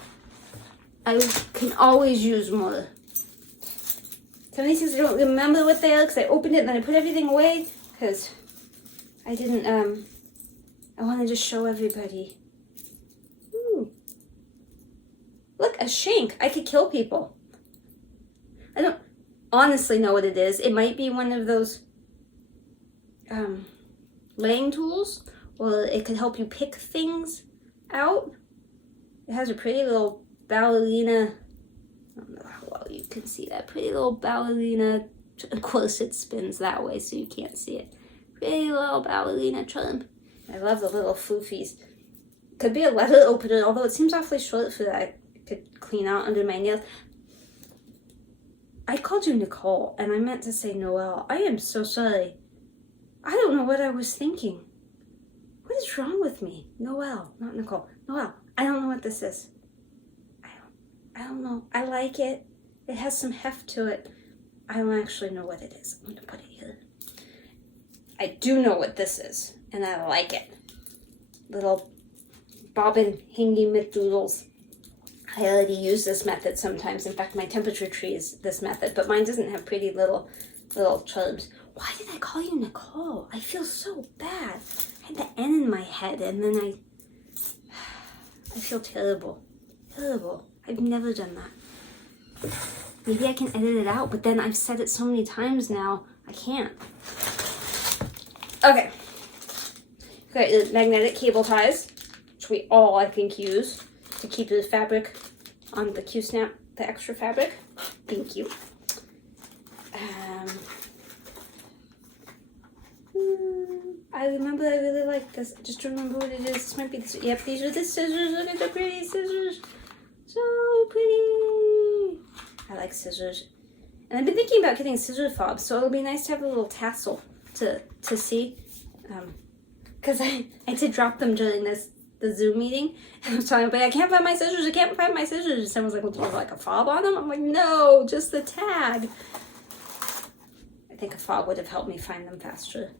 I can always use more. Some of these things I don't remember what they are because I opened it and then I put everything away because I didn't, I wanted to show everybody. Ooh. Look, a shank. I could kill people. I don't honestly know what it is. It might be one of those laying tools, or it could help you pick things out. It has a pretty little ballerina. I don't know how well you can see that. Pretty little ballerina. Of course it spins that way so you can't see it. Pretty little ballerina charm. I love the little floofies. Could be a letter opener, although it seems awfully short for that. I could clean out under my nails. I called you Nicole, and I meant to say Noelle. I am so sorry. I don't know what I was thinking. What is wrong with me? Noelle, not Nicole. Noelle, I don't know what this is. I don't know. I like it. It has some heft to it. I don't actually know what it is. I'm going to put it here. I do know what this is, and I like it. Little bobbin hingy McDoodles. I already use this method sometimes. In fact, my temperature tree is this method, but mine doesn't have pretty little chubs. Why did I call you Nicole? I feel so bad. I had the N in my head, and then I feel terrible. Terrible. I've never done that. Maybe I can edit it out, but then I've said it so many times now, I can't. Okay. Got the magnetic cable ties, which we all, I think, use to keep the fabric on the Q-snap, the extra fabric. Thank you. I remember I really like this. Just remember what it is. This might be this. Yep, these are the scissors. Look at the pretty scissors. So pretty. I like scissors. And I've been thinking about getting scissor fobs, so it'll be nice to have a little tassel to see. Because I did drop them during the Zoom meeting, and I was telling everybody, I can't find my scissors, I can't find my scissors. And someone's like, well, do you have like a fob on them? I'm like, no, just the tag. I think a fob would have helped me find them faster.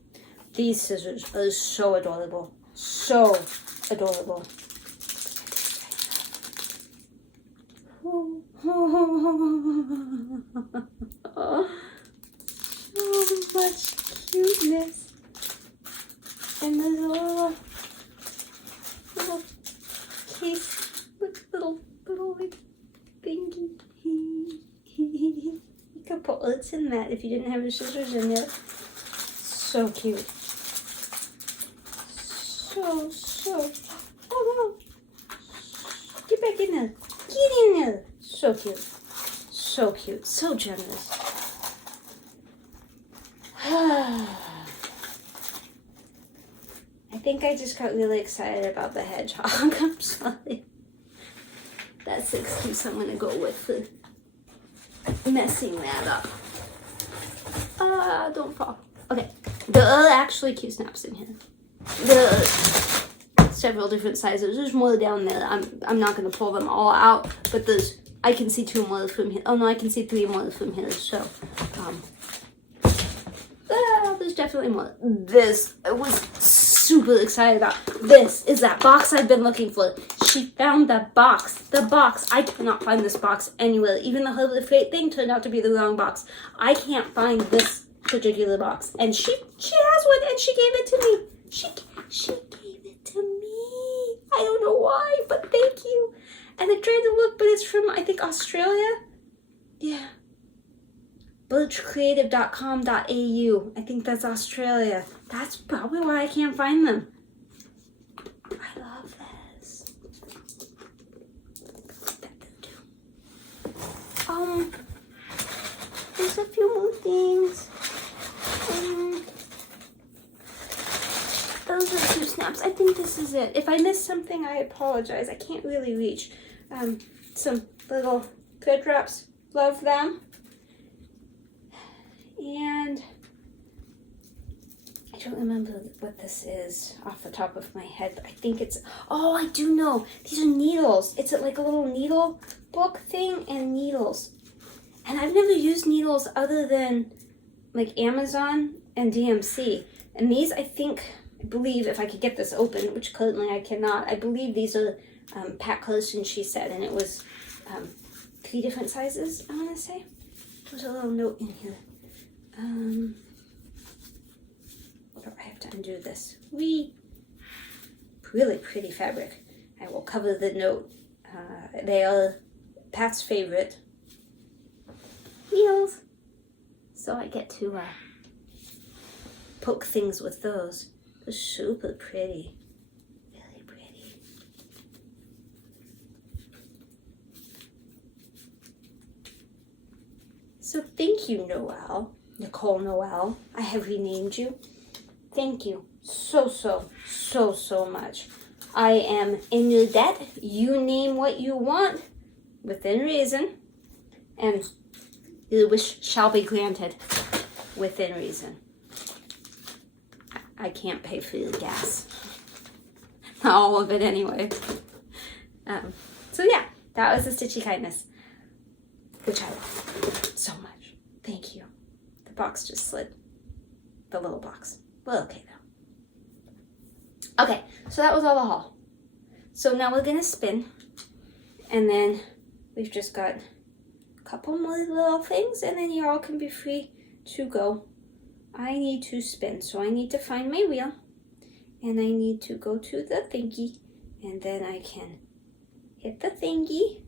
These scissors are so adorable. So adorable. So much cuteness. And the little case with little like thingy. You could put oats in that if you didn't have your scissors in there. So cute. So. Oh no. Get back in there. Get in there. So cute. So cute. So generous. I think I just got really excited about the hedgehog. I'm sorry. That's the excuse I'm going to go with for messing that up. Don't fall. Okay. There are actually Q-snaps in here. There are several different sizes. There's more down there. I'm not going to pull them all out, but I can see 2 more from here. Oh no, I can see 3 more from here. So, there's definitely more. This, I was super excited about. This is that box I've been looking for. She found that box. The box. I cannot find this box anywhere. Even the Harbor Freight thing turned out to be the wrong box. I can't find this particular box. And she has one, and she gave it to me. She gave it to me. I don't know why, but thank you. And I tried to look, but it's from, I think, Australia. Yeah. birchcreative.com.au. I think that's Australia. That's probably why I can't find them. I love this. There's a few more things. Those are 2 snaps. I think this is it. If I missed something, I apologize. I can't really reach. Some little thread drops. Love them. And I don't remember what this is off the top of my head, but I think it's, oh, I do know. These are needles. It's like a little needle book thing and needles. And I've never used needles other than like Amazon and DMC. And these, I believe, if I could get this open, which currently I cannot, I believe these are Pat Carson, she said, and it was 3 different sizes, I want to say. There's a little note in here. I have to undo this. Really pretty fabric. I will cover the note. They are Pat's favorite needles, so I get to poke things with those. They're super pretty. Really pretty. So thank you, Nicole Noel. I have renamed you. Thank you so much. I am in your debt. You name what you want within reason, and your wish shall be granted within reason. I can't pay for your gas. Not all of it anyway. So yeah, that was the Stitchy kindness, which I love so much. Thank you. The box just slid. The little box. Well, okay though. Okay, so that was all the haul. So now we're gonna spin, and then we've just got a couple more little things, and then you all can be free to go. I need to spin, so I need to find my wheel, and I need to go to the thingy, and then I can hit the thingy.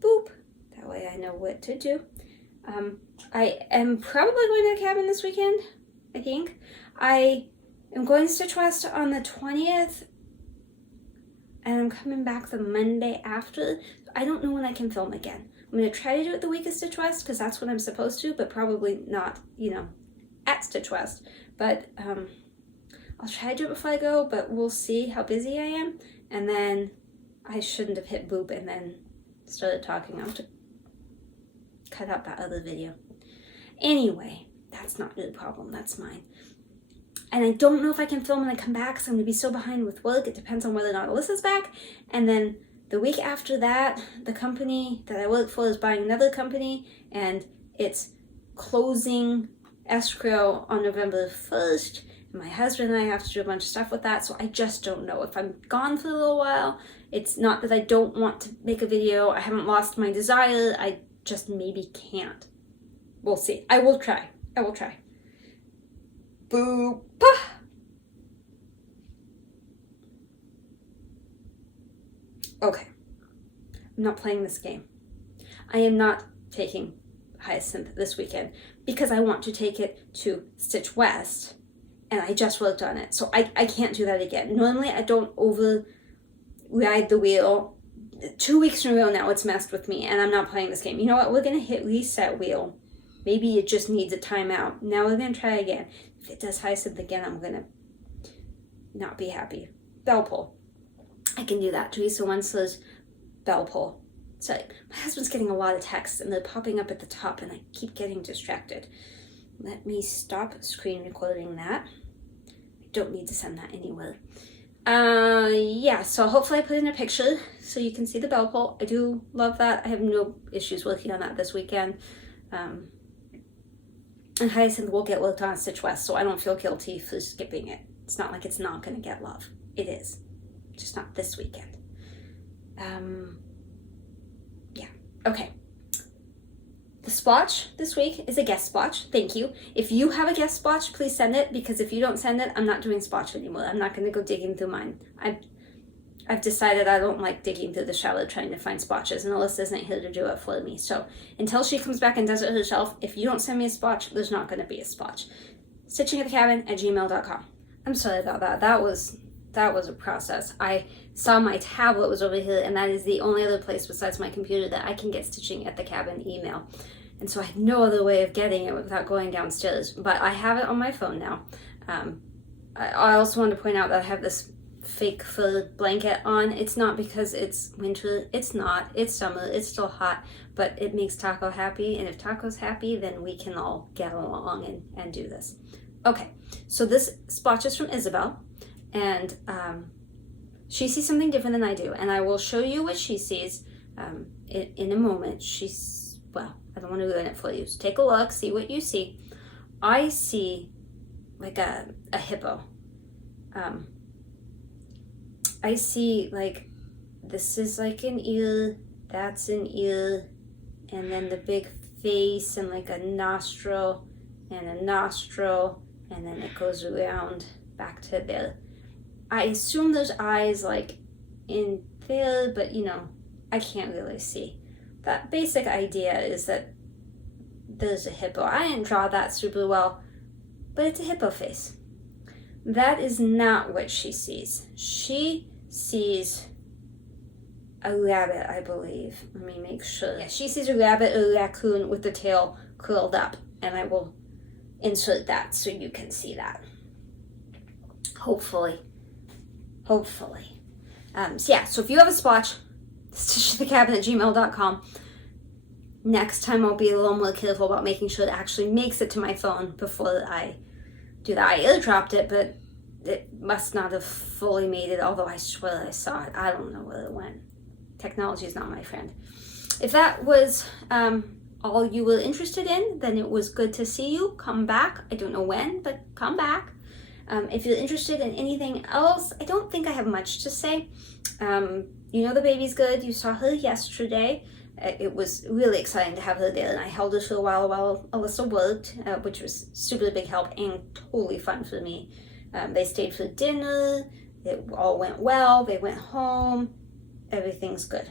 Boop. That way I know what to do. I am probably going to the cabin this weekend, I think. I am going to Stitch West on the 20th, and I'm coming back the Monday after. I don't know when I can film again. I'm going to try to do it the week of Stitch West, because that's what I'm supposed to, but probably not, at Stitch West. But I'll try to do it before I go, but we'll see how busy I am. And then I shouldn't have hit boop and then started talking. I'll have to cut out that other video. Anyway, that's not your problem. That's mine. And I don't know if I can film when I come back, because I'm going to be so behind with work. It depends on whether or not Alyssa's back. And then the week after that, the company that I work for is buying another company, and it's closing escrow on November 1st. And my husband and I have to do a bunch of stuff with that, so I just don't know. If I'm gone for a little while, it's not that I don't want to make a video. I haven't lost my desire. I just maybe can't. We'll see. I will try. Boop. Okay. I'm not playing this game. I am not taking Hyacinth this weekend because I want to take it to Stitch West, and I just worked on it. So I can't do that again. Normally I don't override the wheel. 2 weeks in a row now it's messed with me, and I'm not playing this game. You know what? We're going to hit reset wheel. Maybe it just needs a timeout. Now we're going to try again. If it does Hyacinth again, I'm going to not be happy. Bell pull. I can do that. Teresa Wentzler's bell pull. So my husband's getting a lot of texts, and they're popping up at the top, and I keep getting distracted. Let me stop screen recording that. I don't need to send that anywhere. Yeah, so hopefully I put in a picture so you can see the bell pull. I do love that. I have no issues working on that this weekend. And Hyacinth will get worked on at Stitch West, so I don't feel guilty for skipping it. It's not like it's not going to get love. It is. Just not this weekend. Yeah. Okay. The splotch this week is a guest splotch. Thank you. If you have a guest splotch, please send it, because if you don't send it, I'm not doing splotch anymore. I'm not going to go digging through mine. I've decided I don't like digging through the shallow trying to find spotches, and Alyssa isn't here to do it for me. So until she comes back and does it herself, if you don't send me a spotch, there's not going to be a spotch. StitchingAtTheCabin@gmail.com. I'm sorry about that. That was a process. I saw my tablet was over here, and that is the only other place besides my computer that I can get Stitching at the Cabin email. And so I had no other way of getting it without going downstairs. But I have it on my phone now. I also want to point out that I have this fake fur blanket on. It's not because it's winter. It's not. It's summer. It's still hot. But it makes Taco happy. And if Taco's happy, then we can all get along and do this. Okay. So this spotch is from Isabel. And she sees something different than I do. And I will show you what she sees in a moment. Well, I don't want to ruin it for you. So take a look. See what you see. I see like a hippo. I see like this is like an ear, that's an ear, and then the big face and like a nostril, and then it goes around back to there. I assume there's eyes like in there, but you know, I can't really see. That basic idea is that there's a hippo. I didn't draw that super well, but it's a hippo face. That is not what she sees. She sees a rabbit, I believe. Let me make sure. Yeah, she sees a rabbit or a raccoon with the tail curled up, and I will insert that so you can see that. Hopefully. So if you have a spotch, StitchingAtTheCabin@gmail.com. Next time I'll be a little more careful about making sure it actually makes it to my phone before I do that. I airdropped it, but it must not have fully made it, although I swear I saw it. I don't know where it went. Technology is not my friend. If that was all you were interested in, then it was good to see you. Come back. I don't know when, but come back. If you're interested in anything else, I don't think I have much to say. You know the baby's good. You saw her yesterday. It was really exciting to have her there, and I held her for a while Alyssa worked, which was super big help and totally fun for me. They stayed for dinner. It all went well. They went home. Everything's good.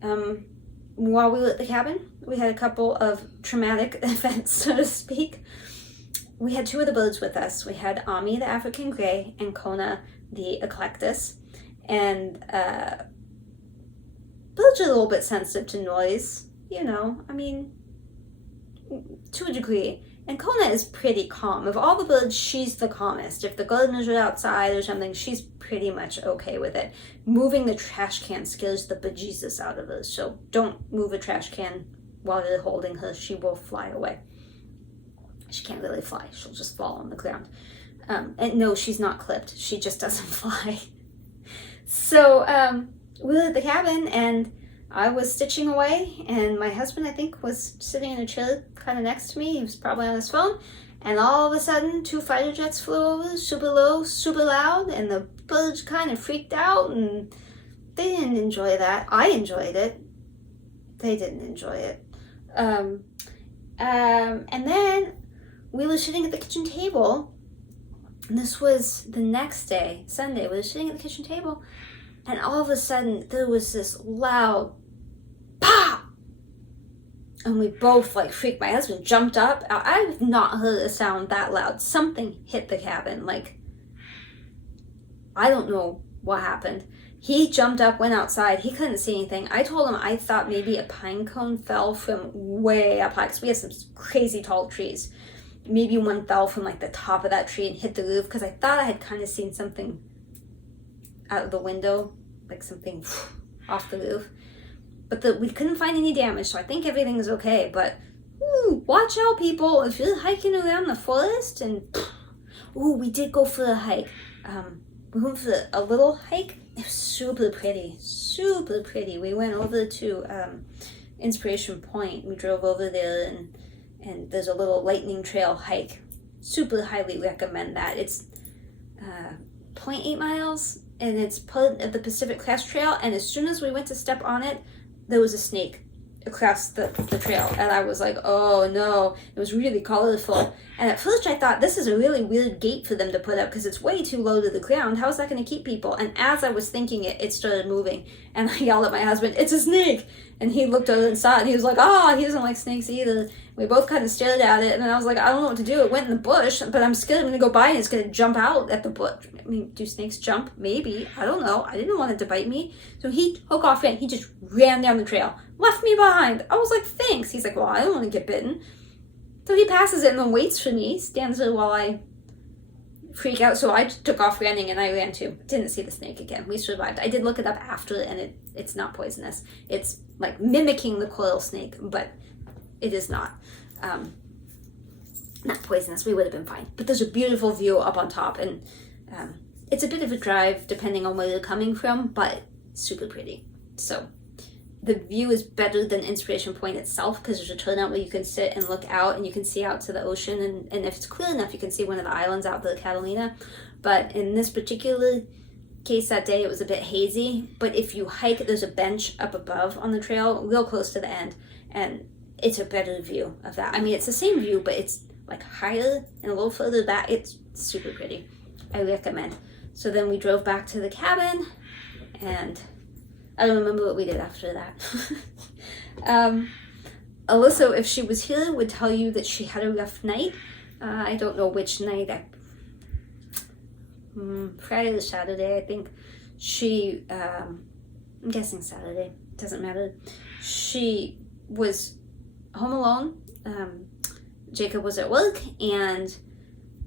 While we were at the cabin, we had a couple of traumatic events, so to speak. We had two of the birds with us. We had Ami, the African gray, and Kona, the eclectus. And birds are a little bit sensitive to noise, you know, I mean, to a degree. And Kona is pretty calm. Of all the birds, she's the calmest. If the gardeners are outside or something, she's pretty much okay with it. Moving the trash can scares the bejesus out of her, so don't move a trash can while you're holding her. She will fly away. She can't really fly. She'll just fall on the ground. And no, she's not clipped. She just doesn't fly. So we were at the cabin, and I was stitching away, and my husband, I think, was sitting in a chair kind of next to me. He was probably on his phone. And all of a sudden, 2 fighter jets flew over, super low, super loud, and the birds kind of freaked out, and they didn't enjoy that. I enjoyed it. They didn't enjoy it. And then we were sitting at the kitchen table, and this was the next day, Sunday. We were sitting at the kitchen table, and all of a sudden, there was this loud pop! And we both like freaked. My husband jumped up. I've not heard a sound that loud. Something hit the cabin. Like, I don't know what happened. He jumped up, went outside. He couldn't see anything. I told him I thought maybe a pine cone fell from way up high, because we have some crazy tall trees. Maybe one fell from like the top of that tree and hit the roof, because I thought I had kind of seen something out of the window, like something off the roof. But we couldn't find any damage, so I think everything's okay. But watch out, people, if you're hiking around the forest. And we did go for a hike. We went for a little hike. It was super pretty, super pretty. We went over to Inspiration Point. We drove over there, and there's a little lightning trail hike. Super highly recommend that. It's 0.8 miles, and it's part of the Pacific Crest Trail. And as soon as we went to step on it, there was a snake across the trail, and I was like, oh no, it was really colorful. And at first I thought, this is a really weird gate for them to put up because it's way too low to the ground. How is that going to keep people? And as I was thinking it started moving, and I yelled at my husband, it's a snake! And he looked over and saw it, and he was like, oh, he doesn't like snakes either. We both kind of stared at it, and then I was like, I don't know what to do. It went in the bush, but I'm scared I'm going to go by and it's going to jump out at the bush. I mean, do snakes jump? Maybe. I don't know. I didn't want it to bite me. So he took off and he just ran down the trail, left me behind. I was like, thanks. He's like, well, I don't want to get bitten. So he passes it and then waits for me, stands there while I freak out. So I took off running, and I ran too. Didn't see the snake again. We survived. I did look it up after, and it's not poisonous. It's like mimicking the coral snake, but it is not. Not poisonous. We would have been fine. But there's a beautiful view up on top, and it's a bit of a drive depending on where you're coming from, but super pretty. So the view is better than Inspiration Point itself because there's a turnout where you can sit and look out, and you can see out to the ocean, and if it's clear enough, you can see one of the islands out the Chatelaine. But in this particular case that day, it was a bit hazy. But if you hike, there's a bench up above on the trail, real close to the end, and it's a better view of that. I mean, it's the same view, but it's like higher and a little further back. It's super pretty. I recommend. So then we drove back to the cabin, and I don't remember what we did after that. Alyssa, if she was here, would tell you that she had a rough night. I don't know which night. Friday or Saturday, I think. She, I'm guessing Saturday. Doesn't matter. She was home alone. Jacob was at work, and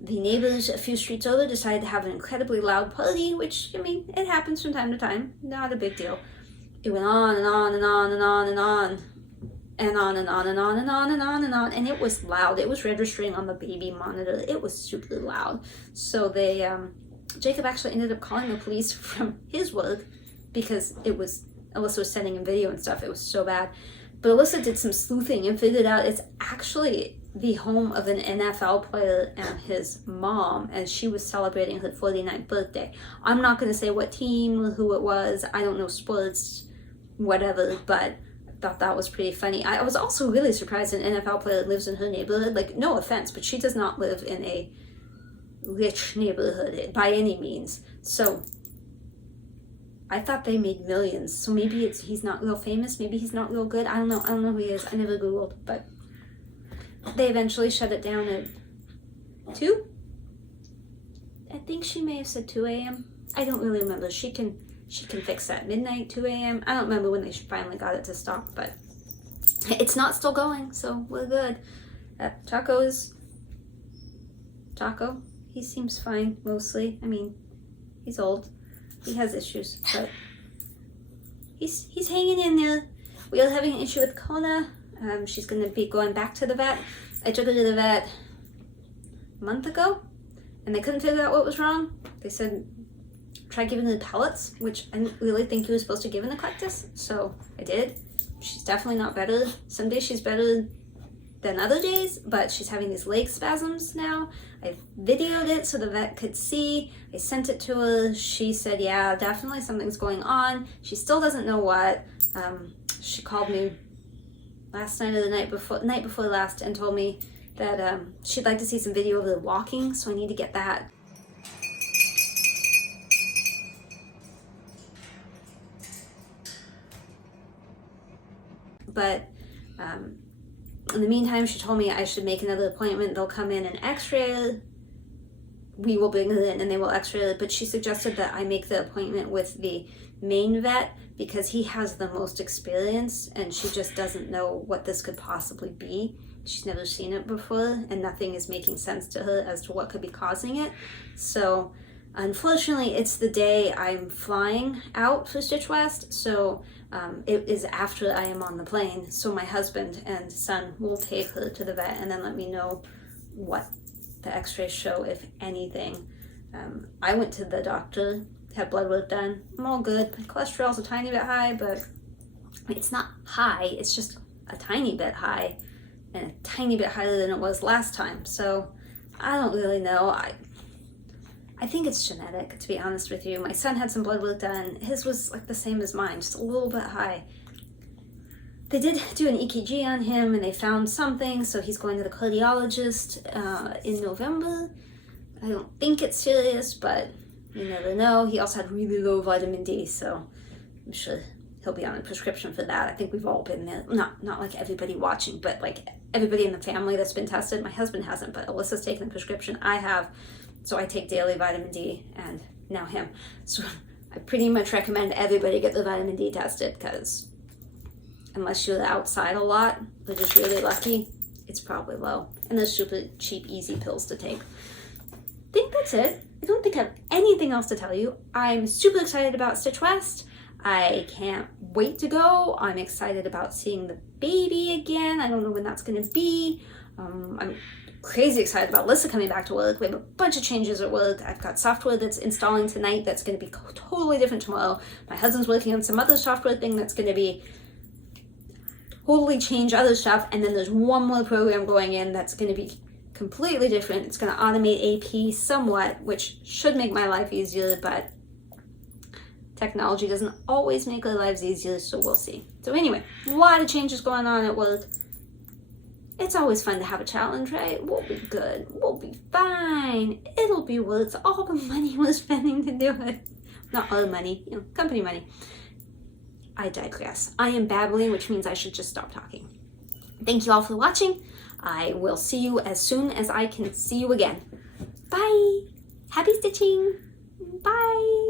the neighbors a few streets over decided to have an incredibly loud party, which, I mean, it happens from time to time. Not a big deal. It went on and on and on and on and on and on and on and on and on and on and on, and it was loud. It was registering on the baby monitor. It was super loud. So they, Jacob actually ended up calling the police from his work because Alyssa was sending him video and stuff. It was so bad. But Alyssa did some sleuthing and figured out it's actually the home of an NFL player and his mom, and she was celebrating her 49th birthday. I'm not going to say what team or who it was. I don't know sports, whatever, but I thought that was pretty funny. I was also really surprised an NFL player lives in her neighborhood. Like, no offense, but she does not live in a rich neighborhood by any means. So I thought they made millions. So maybe he's not real famous. Maybe he's not real good. I don't know who he is. I never Googled, but they eventually shut it down at 2? I think she may have said 2 a.m. I don't really remember. She can fix that. Midnight, 2 a.m. I don't remember when they finally got it to stop, but it's not still going, so we're good. Taco, he seems fine, mostly. I mean, he's old. He has issues, but he's hanging in there. We are having an issue with Kona. She's going to be going back to the vet. I took her to the vet a month ago, and they couldn't figure out what was wrong. They said, try giving her pellets, which I didn't really think you were supposed to give an eclectus, so I did. She's definitely not better. Some days she's better than other days, but she's having these leg spasms now. I videoed it so the vet could see. I sent it to her. She said, yeah, definitely something's going on. She still doesn't know what. She called me last night or the night before last and told me that she'd like to see some video of her walking, so I need to get that. But in the meantime, she told me I should make another appointment. They'll come in and x-ray. We will bring her in and they will x-ray her. But she suggested that I make the appointment with the main vet because he has the most experience and she just doesn't know what this could possibly be. She's never seen it before and nothing is making sense to her as to what could be causing it. So unfortunately, it's the day I'm flying out for Stitch West. So it is after I am on the plane, so my husband and son will take her to the vet and then let me know what the x-rays show, if anything. I went to the doctor, had blood work done. I'm all good. My cholesterol's a tiny bit high, but it's not high. It's just a tiny bit high and a tiny bit higher than it was last time. So I don't really know. I think it's genetic, to be honest with you. My son had some blood work done. His was like the same as mine, just a little bit high. They did do an EKG on him and they found something, so he's going to the cardiologist in November. I don't think it's serious, but you never know. He also had really low vitamin D, so I'm sure he'll be on a prescription for that. I think we've all been there. Not like everybody watching, but like everybody in the family that's been tested. My husband hasn't, but Alyssa's taken the prescription. I have, so I take daily vitamin D, and now him. So I pretty much recommend everybody get the vitamin D tested, because unless you're outside a lot, but just really lucky, it's probably low. And they're super cheap, easy pills to take. I think that's it. I don't think I have anything else to tell you. I'm super excited about Stitch West. I can't wait to go. I'm excited about seeing the baby again. I don't know when that's going to be. I'm crazy excited about Alyssa coming back to work. We have a bunch of changes at work. I've got software that's installing tonight that's going to be totally different tomorrow. My husband's working on some other software thing that's going to be totally change other stuff. And then there's one more program going in that's going to be completely different. It's going to automate AP somewhat, which should make my life easier, but technology doesn't always make our lives easier, so we'll see. So anyway, a lot of changes going on at work. It's always fun to have a challenge, right? We'll be good. We'll be fine. It'll be worth all the money we're spending to do it. Not our money, you know, company money. I digress. I am babbling, which means I should just stop talking. Thank you all for watching. I will see you as soon as I can see you again. Bye. Happy stitching. Bye.